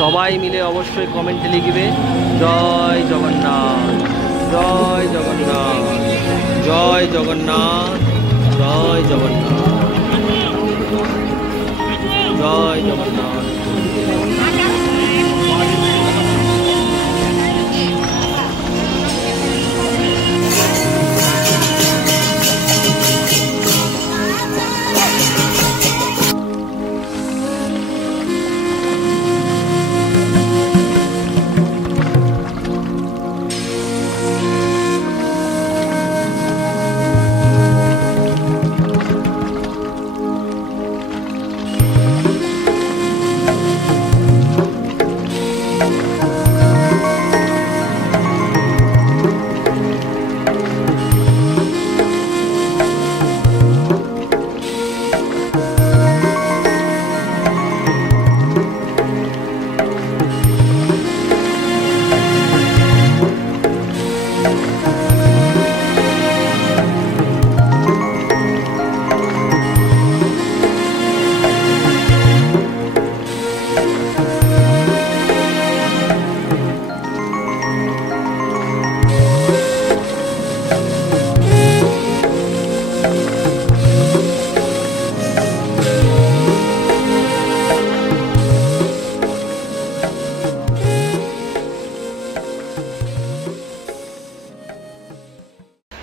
সবাই মিলে অবশ্যই কমেন্টে লিখবে জয় জগন্নাথ, জয় জগন্নাথ, জয় জগন্নাথ, জয় জগন্নাথ, জয় জগন্নাথ।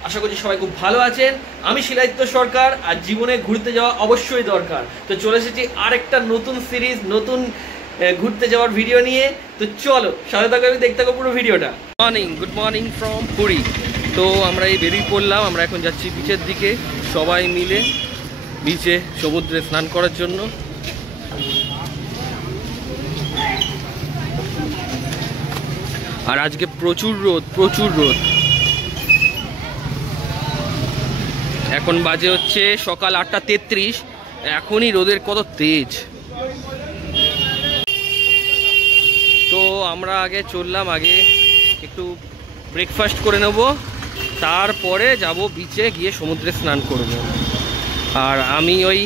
আশা করছি সবাই খুব ভালো আছেন। আমি শিলাদিত্য সরকার। আর জীবনে ঘুরতে যাওয়া অবশ্যই দরকার, তো চলে এসেছি আরেকটা নতুন সিরিজ, নতুন ঘুরতে যাওয়ার ভিডিও নিয়ে। তো চলো সাথে থাকো, আমি দেখতে থাকো পুরো ভিডিওটা। Good morning from Puri. তো আমরা এই বেরিয়ে পড়লাম, আমরা এখন যাচ্ছি বিচের দিকে, সবাই মিলে বিচে সমুদ্রে স্নান করার জন্য। আর আজকে প্রচুর রোদ, প্রচুর রোদ। এখন বাজে হচ্ছে সকাল 8:33। এখনই রোদের কত তেজ। তো আমরা আগে চললাম, আগে একটু ব্রেকফাস্ট করে নেব, তারপরে যাব বিচে গিয়ে সমুদ্রে স্নান করব। আর আমি ওই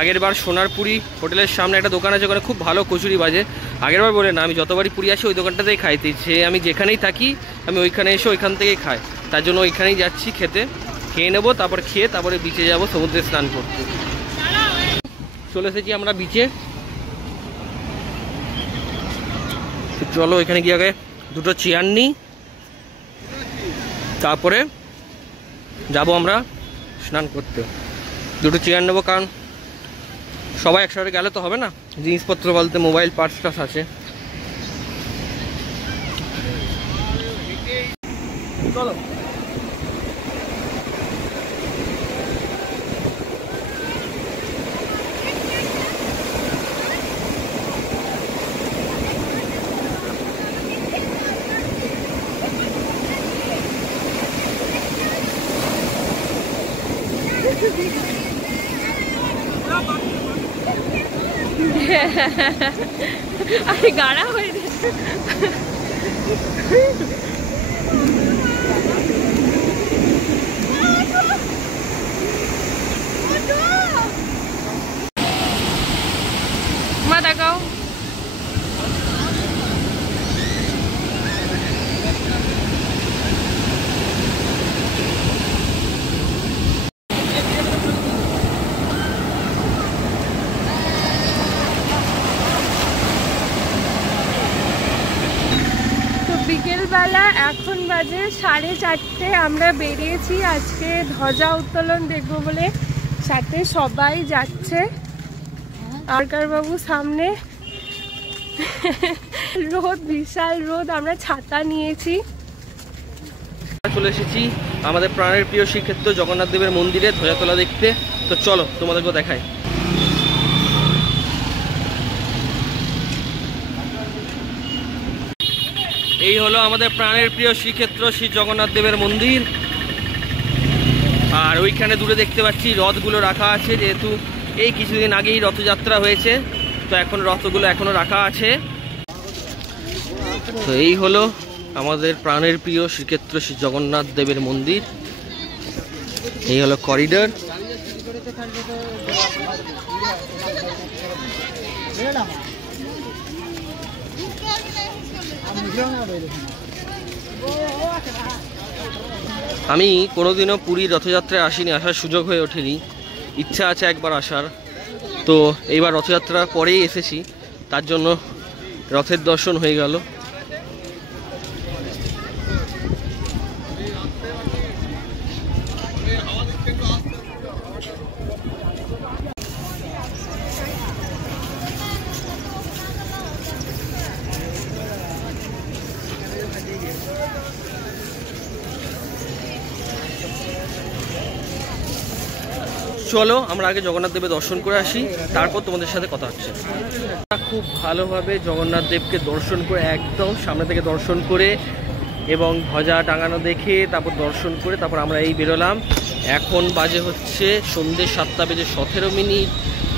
আগের বার সোনারপুরি হোটেলের সামনে একটা দোকান আছে, ওখানে খুব ভালো কচুরি বাজে। আগের বার বলে না, আমি যতবারই পুরী আসি ওই দোকানটাতেই খাইতে, সে আমি যেখানেই থাকি আমি ওইখানে এসে ওইখান থেকেই খাই। তার জন্য ওইখানেই যাচ্ছি খেতে, খেয়ে নেবো, তারপরে বিচে যাব সমুদ্রে স্নান করতে। চলে এসেছি আমরা বিচে। চলো এখানে গিয়ে আগে দুটো চেয়ার নিই, তারপরে যাব আমরা স্নান করতে। দুটো চেয়ার নেবো, কারণ সবাই একসাথে গেলে তো হবে না, জিনিসপত্র বলতে মোবাইল পার্স টার্স আছে। চলো আরে গাড়া হয়ে মা দেখাও। বিকেলবেলা এখন বাজে 4:30। আমরা বেরিয়েছি আজকে ধ্বজা উত্তোলন দেখবো বলে, সাথে সবাই যাচ্ছে। সরকার বাবু সামনে, রোদ, বিশাল রোদ, আমরা ছাতা নিয়েছি। চলে এসেছি আমাদের প্রাণের প্রিয় শ্রীক্ষেত্র জগন্নাথ দেবের মন্দিরে ধ্বজাতলা দেখতে। তো চলো তোমাদেরকেও দেখাই। এই হলো আমাদের প্রাণের প্রিয় শ্রীক্ষেত্র শ্রী জগন্নাথ দেবের মন্দির। আর ওইখানে দূরে দেখতে পাচ্ছি রথগুলো রাখা আছে, যেহেতু এই কিছুদিন আগেই রথযাত্রা হয়েছে, তো এখন রথগুলো এখনো রাখা আছে। তো এই হলো আমাদের প্রাণের প্রিয় শ্রীক্ষেত্র শ্রী জগন্নাথ দেবের মন্দির। এই হলো করিডোর। আমি কোনোদিনও পুরী রথযাত্রায় আসিনি, আসার সুযোগ হয়ে ওঠেনি, ইচ্ছা আছে একবার আসার। তো এইবার রথযাত্রার পরেই এসেছি, তার জন্য রথের দর্শন হয়ে গেল। চলো আমরা আগে জগন্নাথ দেবের দর্শন করে আসি, তারপর তোমাদের সাথে কথা হচ্ছে। খুব ভালোভাবে জগন্নাথ দেবকে দর্শন করে, একদম সামনে থেকে দর্শন করে এবং ধ্বজা টাঙানো দেখে তারপর দর্শন করে তারপর আমরা এই বেরোলাম। এখন বাজে হচ্ছে সন্ধ্যে 7:17।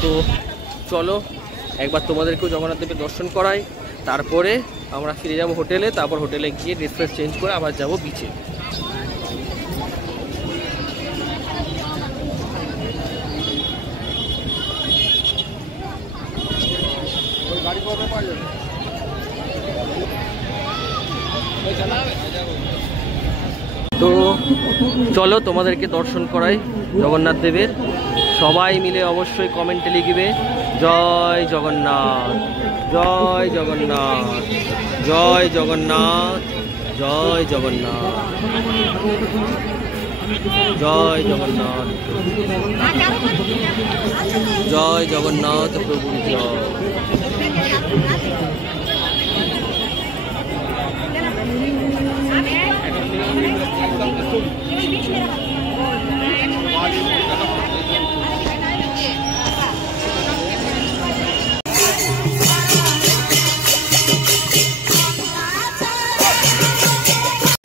তো চলো একবার তোমাদেরকেও জগন্নাথ দেবের দর্শন করাই, তারপরে আমরা ফিরে যাব হোটেলে। তারপর হোটেলে গিয়ে ড্রেস ফ্রেস চেঞ্জ করে আবার যাব বিচে। তো চলো তোমাদেরকে দর্শন করাই জগন্নাথ দেবের। সবাই মিলে অবশ্যই কমেন্টে লিখবে জয় জগন্নাথ, জয় জগন্নাথ, জয় জগন্নাথ, জয় জগন্নাথ, জয় জগন্নাথ, জয় জগন্নাথ প্রভু জয়।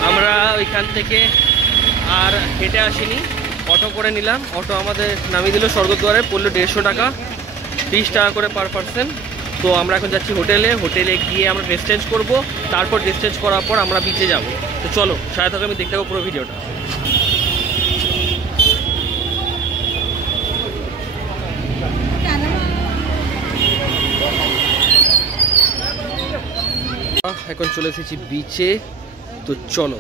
আমরা ওইখান থেকে আর হেঁটে আসিনি, অটো করে নিলাম। অটো আমাদের নামিয়ে দিল স্বর্গদ্বারে, পড়লো 150 টাকা, 30 টাকা করে পার পার্সন। তো আমরা এখন যাচ্ছি হোটেলে। হোটেলে গিয়ে আমরা ড্রেস চেঞ্জ করবো, তারপর ড্রেস চেঞ্জ করার পর আমরা বিচে যাব। তো চলো সাথে থাকো, আমি দেখতে পাবো পুরো ভিডিওটা। এখন চলে এসেছি বিচে, তো চলো।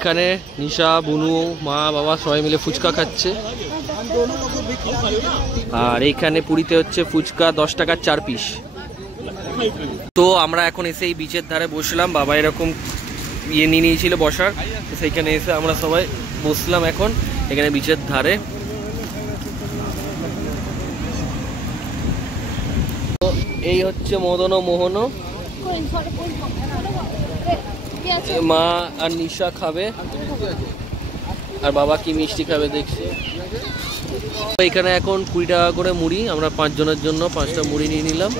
এখানে নিশা, বুনু, মা, বাবা সবাই মিলে ফুচকা খাচ্ছে। আর এইখানে পুরীতে হচ্ছে ফুচকা 10 টাকার 4 পিস। তো আমরা এখন এসে এই বিচের ধারে বসলাম, বাবা এরকম ইয়ে নিয়ে নিয়েছিল বসার, সেইখানে এসে আমরা সবাই বসলাম এখন এখানে বিচের ধারে। তো এই হচ্ছে মদন ও মোহন, মা আর নিশা খাবে আর বাবা কি মিষ্টি খাবে দেখছি। এখানে এখন 20 টাকা করে মুড়ি, আমরা 5 জনের জন্য 5টা মুড়ি নিয়ে নিলাম।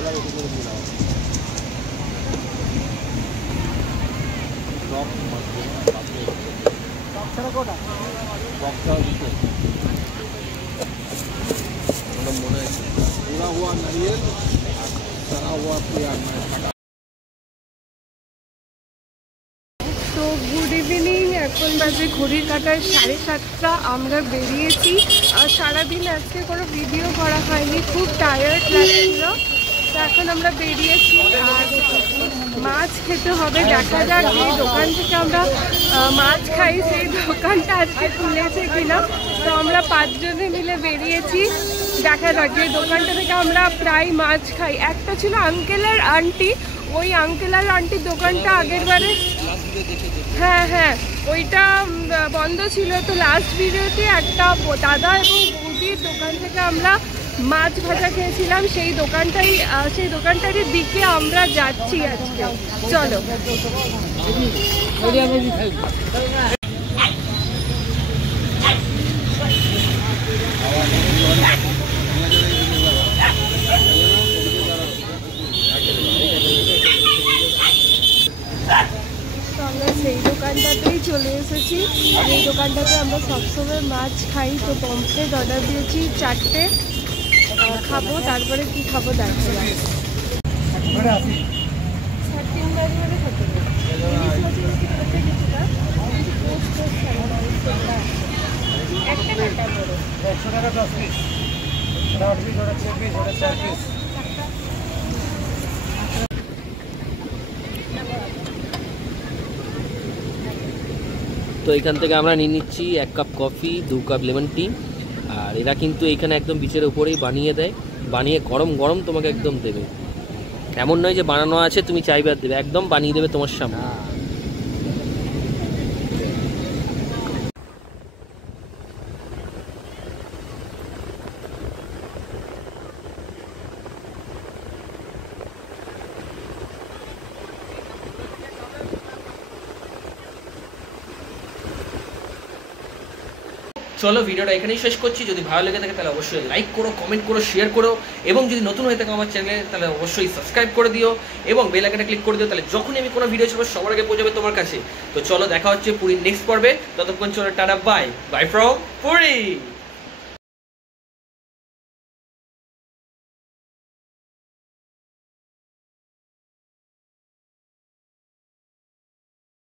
তো গুড ইভিনিং, এখন বাজে ঘড়ির কাঁটার 7:30। আমরা বেরিয়েছি। সারাদিন আজকে কোনো ভিডিও করা হয়নি, খুব টায়ার্ড লাগছিল। তো এখন আমরা বেরিয়েছি আর মাছ খেতে হবে। দেখা যাক যে দোকান থেকে আমরা মাছ খাই সেই দোকানটা আজকে খুলেছে কিনা। তো আমরা 5 জনে মিলে বেরিয়েছি, দেখা যাক যে দোকানটা থেকে আমরা প্রায় মাছ খাই। একটা ছিল আঙ্কেল আর আন্টি, ওই আঙ্কেল আর আন্টির দোকানটা আগের বারে, হ্যাঁ ওইটা বন্ধ ছিল। তো লাস্ট ভিডিওতে একটা দাদা এবং বৌদির দোকান থেকে আমরা মাছ ভাজা খেয়েছিলাম, সেই দোকানটারই দিকে আমরা যাচ্ছি আজকে। চলো। আমরা সেই দোকানটাতেই চলে এসেছি, এই দোকানটাতে আমরা সবসময় মাছ খাই। তো পমফ্রেট অর্ডার দিয়েছি 4টে, খাবো, তারপরে কি খাবো দেখা যাবে। তো এখান থেকে আমরা নিয়ে নিচ্ছি 1 cup coffee, 2 cup lemon tea. আর এরা কিন্তু এখানে একদম বিচের উপরেই বানিয়ে দেয়, বানিয়ে গরম গরম তোমাকে একদম দেবে। এমন নয় যে বানানো আছে তুমি চাইবে আর দেবে, একদম বানিয়ে দেবে তোমার সামনে। চলো ভিডিওটা এখানেই শেষ করছি। যদি ভালো লেগে থাকে তাহলে অবশ্যই লাইক করো, কমেন্ট করো, শেয়ার করো, এবং যদি নতুন হয়ে থাকে আমার চ্যানেলে তাহলে অবশ্যই সাবস্ক্রাইব করে দিও এবং বেল আইকনটা ক্লিক করে দিও, তাহলে যখনই আমি কোনো ভিডিও ছাড়বো সবার আগে পৌঁছাবে তোমার কাছে। তো চলো দেখা হচ্ছে পুরীর নেক্সট পর্বে, ততক্ষণ চলো tata, bye buy from Puri.